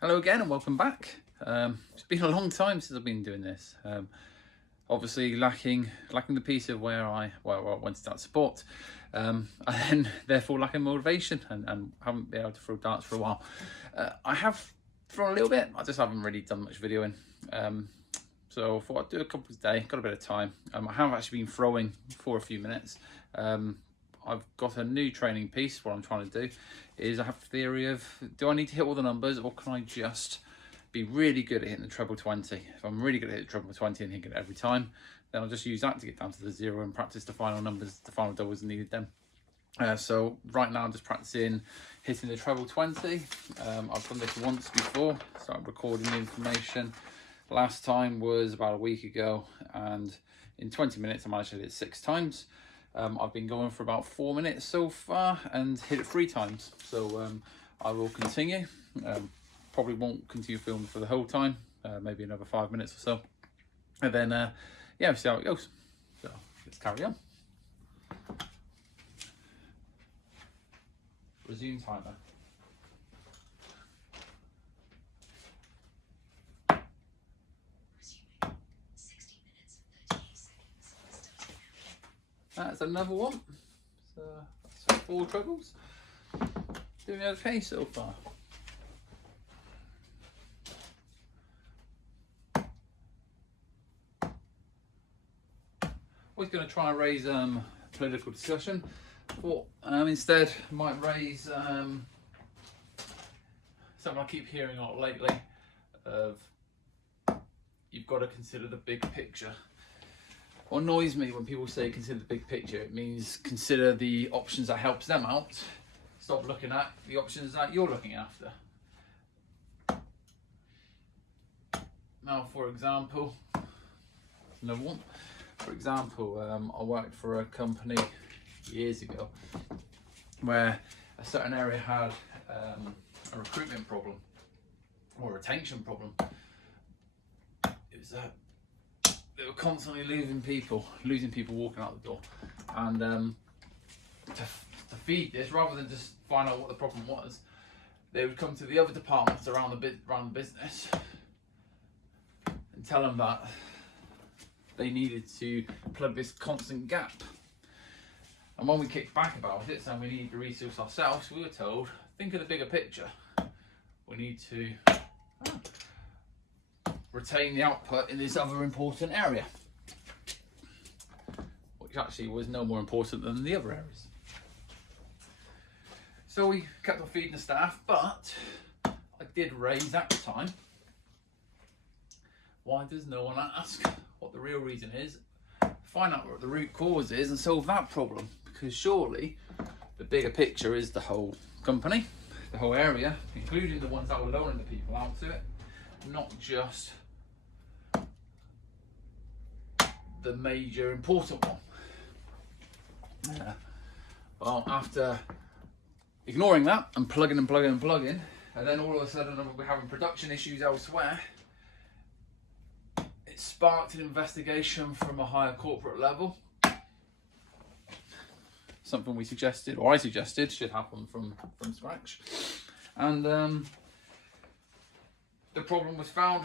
Hello again and welcome back. It's been a long time since I've been doing this. Obviously lacking the piece of where I went to start sport, and then therefore lacking motivation and haven't been able to throw darts for a while. I have thrown a little bit. I just haven't really done much videoing. So I thought I'd do a couple today. Got a bit of time. I have actually been throwing for a few minutes. I've got a new training piece. What I'm trying to do is I have a theory of, do I need to hit all the numbers, or can I just be really good at hitting the treble 20? If I'm really good at hitting the treble 20 and hitting it every time, then I'll just use that to get down to the zero and practice the final numbers, the final doubles needed then. So right now I'm just practicing hitting the treble 20. I've done this once before, started recording the information. Last time was about a week ago, and in 20 minutes I managed to hit it 6 times. I've been going for about 4 minutes so far and hit it 3 times. So I will continue. Probably won't continue filming for the whole time, maybe another 5 minutes or so. And then, yeah, we'll see how it goes. So let's carry on. Resume timer. That's another one. So that's 4 trebles. Doing okay so far. Always going to try and raise political discussion. But instead, I might raise something I keep hearing a lot lately of you've got to consider the big picture. What annoys me when people say consider the big picture, it means consider the options that helps them out. Stop looking at the options that you're looking after. Now, for example, another one. For example, I worked for a company years ago where a certain area had a recruitment problem or a retention problem. It was they were constantly losing people walking out the door, and to feed this, rather than just find out what the problem was, they would come to the other departments around the business and tell them that they needed to plug this constant gap. And when we kicked back about it, saying we need to resource ourselves, we were told, think of the bigger picture. We need to retain the output in this other important area, which actually was no more important than the other areas. So we kept on feeding the staff, but I did raise at the time, why does no one ask what the real reason is, find out what the root cause is and solve that problem? Because surely the bigger picture is the whole company, the whole area, including the ones that were loaning the people out to it, not just the major important one. Well, after ignoring that and plugging, and then all of a sudden we're having production issues elsewhere, it sparked an investigation from a higher corporate level. Something we suggested, or I suggested, should happen from scratch. And the problem was found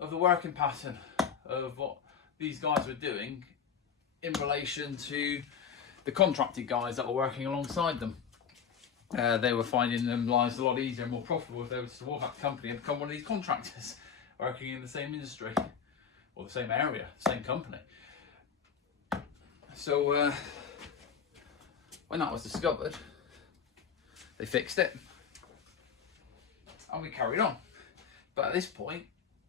of the working pattern of what these guys were doing in relation to the contracted guys that were working alongside them. They were finding them lives a lot easier and more profitable if they were to walk out the company and become one of these contractors working in the same industry or the same area, same company. So when that was discovered, they fixed it and we carried on. But at this point,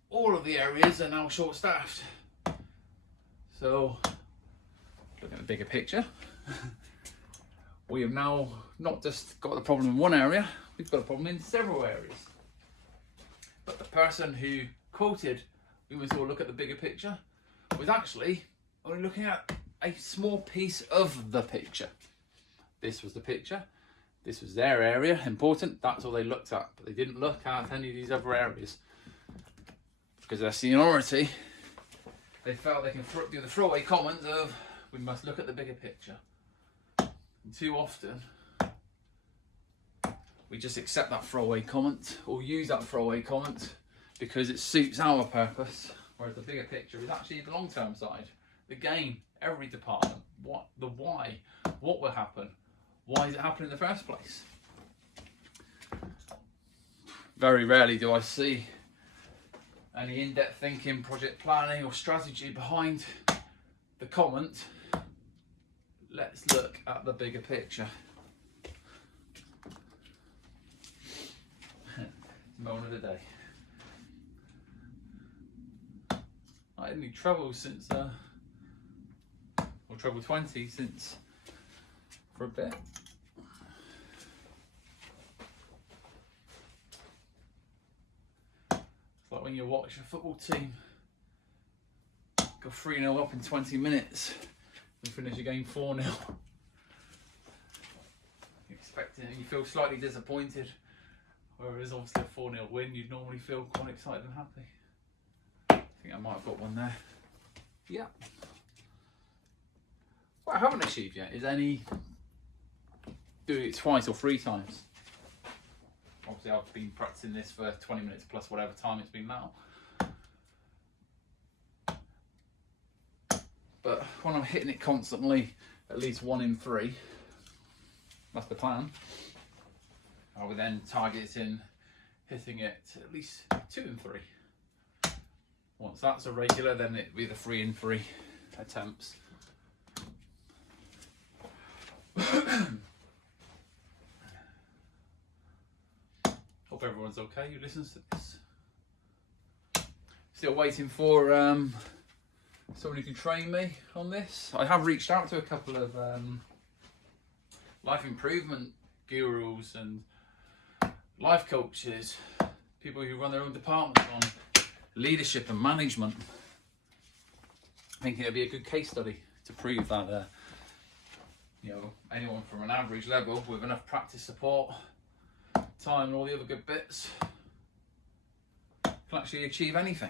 all of the areas are now short-staffed. So, looking at the bigger picture, we have now not just got the problem in one area, we've got a problem in several areas. But the person who quoted, we must all look at the bigger picture, was actually only looking at a small piece of the picture. This was the picture, this was their area, important, that's all they looked at. But they didn't look at any of these other areas. Because of their seniority, they felt they can do the throwaway comments of, we must look at the bigger picture. And too often, we just accept that throwaway comment or use that throwaway comment because it suits our purpose. Whereas the bigger picture is actually the long-term side, the game, every department, what the why, what will happen, why is it happening in the first place. Very rarely do I see any in-depth thinking, project planning or strategy behind the comment. Let's look at the bigger picture. Moment of the day. I had any trouble since, or trouble 20 since for a bit. It's like when you watch a football team go 3-0 up in 20 minutes and finish a game 4-0. You're expecting it, you feel slightly disappointed. Whereas obviously a 4-0 win, you'd normally feel quite excited and happy. I think I might have got one there. Yeah. What I haven't achieved yet is any doing it twice or 3 times. Obviously I've been practicing this for 20 minutes plus whatever time it's been now. But when I'm hitting it constantly, at least 1 in 3, that's the plan. I would then target in hitting it at least 2 in 3. Once that's a regular, then it'd be the 3 in 3 attempts. Hope everyone's okay who listens to this. Still waiting for someone who can train me on this. I have reached out to a couple of life improvement gurus and life coaches, people who run their own departments on leadership and management. I think it'd be a good case study to prove that anyone from an average level with enough practice, support, time and all the other good bits can actually achieve anything.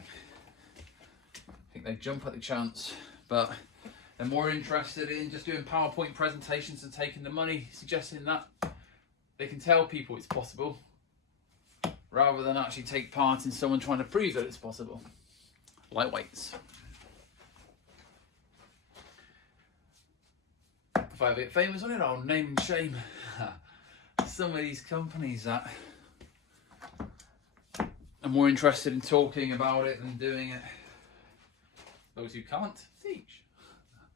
I think they jump at the chance, but they're more interested in just doing PowerPoint presentations and taking the money, suggesting that they can tell people it's possible, rather than actually take part in someone trying to prove that it's possible. Lightweights. If I get famous on it, I'll name and shame some of these companies that are more interested in talking about it than doing it. Those who can't, teach.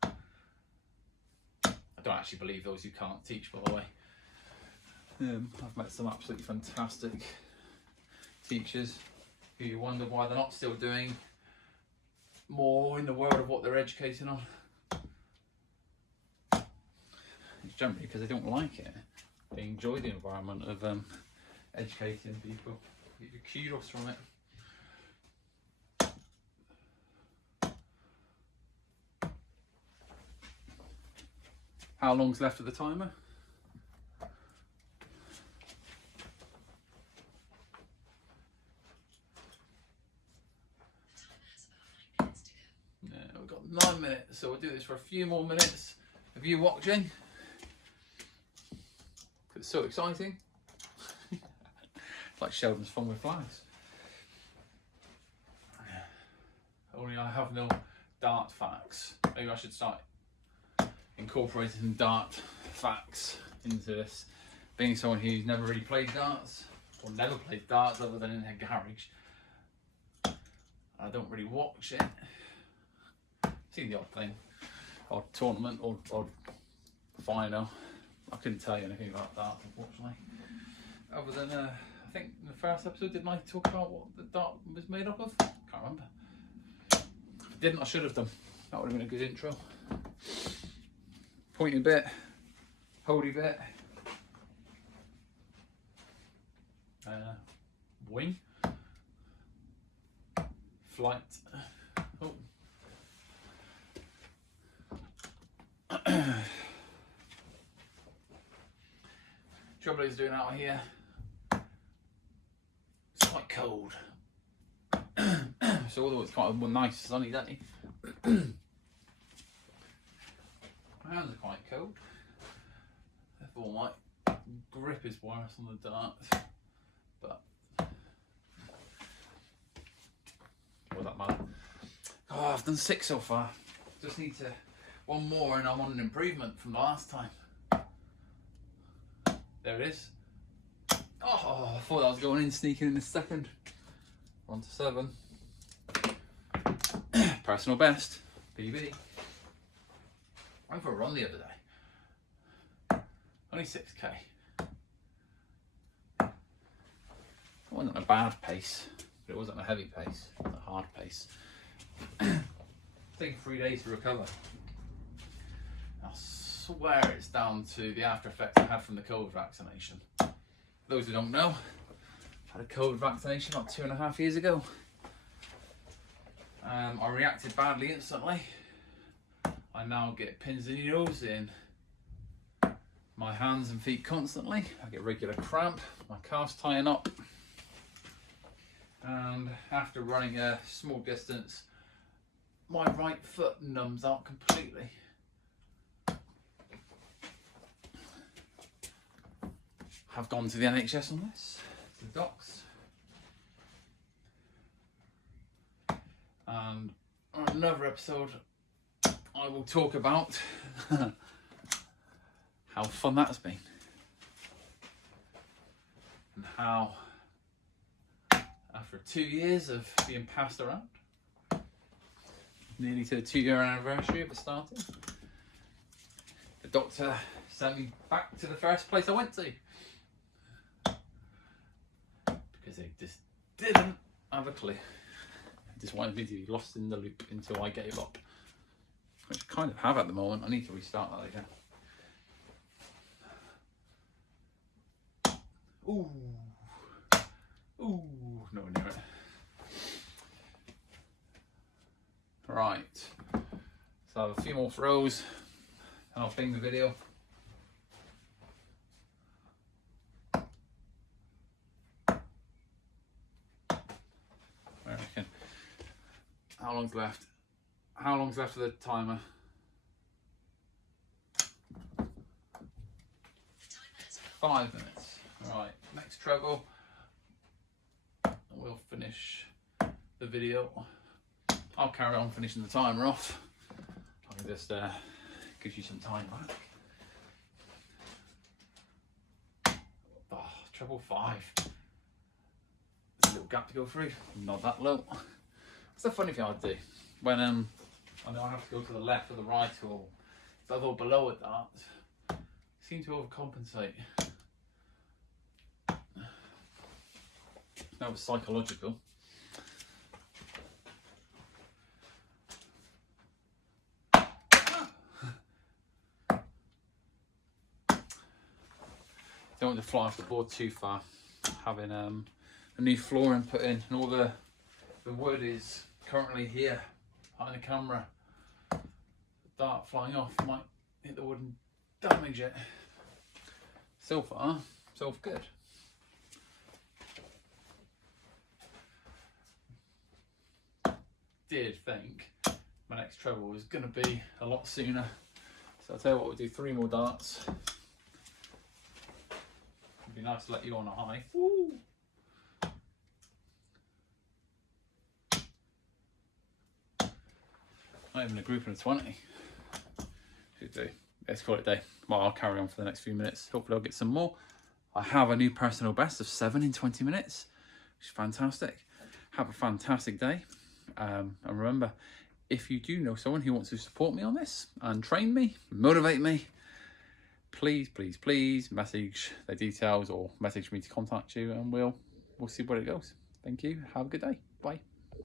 I don't actually believe those who can't teach, by the way. I've met some absolutely fantastic teachers who you wonder why they're not still doing more in the world of what they're educating on. It's generally because they don't like it. They enjoy the environment of educating people. You get kudos from it. How long's left of the timer? Yeah, we've got 9 minutes, so we'll do this for a few more minutes of you watching. It's so exciting. It's like Sheldon's Fun with Flags. Only I have no dart facts. Maybe I should start incorporating dart facts into this. Being someone who's never really played darts, or never played darts other than in their garage, I don't really watch it. See the odd thing, odd tournament, or odd final. I couldn't tell you anything about that, unfortunately. Other than, I think in the first episode, didn't I talk about what the dart was made up of? Can't remember. If I didn't, I should have done. That would have been a good intro. Pointy bit, holdy bit, wing, flight. Oh. Trouble is doing out here, it's quite cold. So although it's quite a nice sunny day, my hands are quite cold. Therefore might grip is worse on the darts, but what that matter? Oh, I've done 6 so far. Just need to one more and I'm on an improvement from the last time. There it is. Oh, I thought I was going in, sneaking in a second. On to 7. Personal best, PB. I went for a run the other day. Only 6k. It wasn't a bad pace, but it wasn't a heavy pace. It was a hard pace. It's taken 3 days to recover. I swear it's down to the after effects I had from the COVID vaccination. For those who don't know, I had a COVID vaccination about 2.5 years ago. I reacted badly instantly. I now get pins and needles in my hands and feet constantly. I get regular cramp, my calves tying up. And after running a small distance, my right foot numbs out completely. I've gone to the NHS on this, the docs. And on another episode, I will talk about how fun that has been. And how, after 2 years of being passed around, nearly to the 2-year anniversary of it starting, the doctor sent me back to the first place I went to. Because they just didn't have a clue. They just wanted me to be lost in the loop until I gave up. Which I kind of have at the moment. I need to restart that again. Ooh. Ooh, nowhere near it. Right. So I have a few more throws and I'll ping the video. I reckon. How long's left? How long's left of the timer? The 5 minutes. Right, next treble. And we'll finish the video. I'll carry on finishing the timer off. I can just give you some time back. Oh, treble 5. There's a little gap to go through. Not that low. It's a funny thing I do. When I know I have to go to the left or the right, or if I go below at that, I seem to overcompensate. That was psychological. Don't want to fly off the board too far. Having a new flooring put in, and all the wood is currently here behind the camera. The dart flying off might hit the wood and damage it. So far, so good. Did think my next treble was going to be a lot sooner. So I'll tell you what, we'll do 3 more darts. It'd be nice to let you on a high. Woo! Not even a group of 20. Should do. Let's call it a day. Well, I'll carry on for the next few minutes. Hopefully I'll get some more. I have a new personal best of 7 in 20 minutes, which is fantastic. Have a fantastic day. And remember, if you do know someone who wants to support me on this and train me, motivate me, please, please, please message their details or message me to contact you, and we'll see where it goes. Thank you. Have a good day. Bye.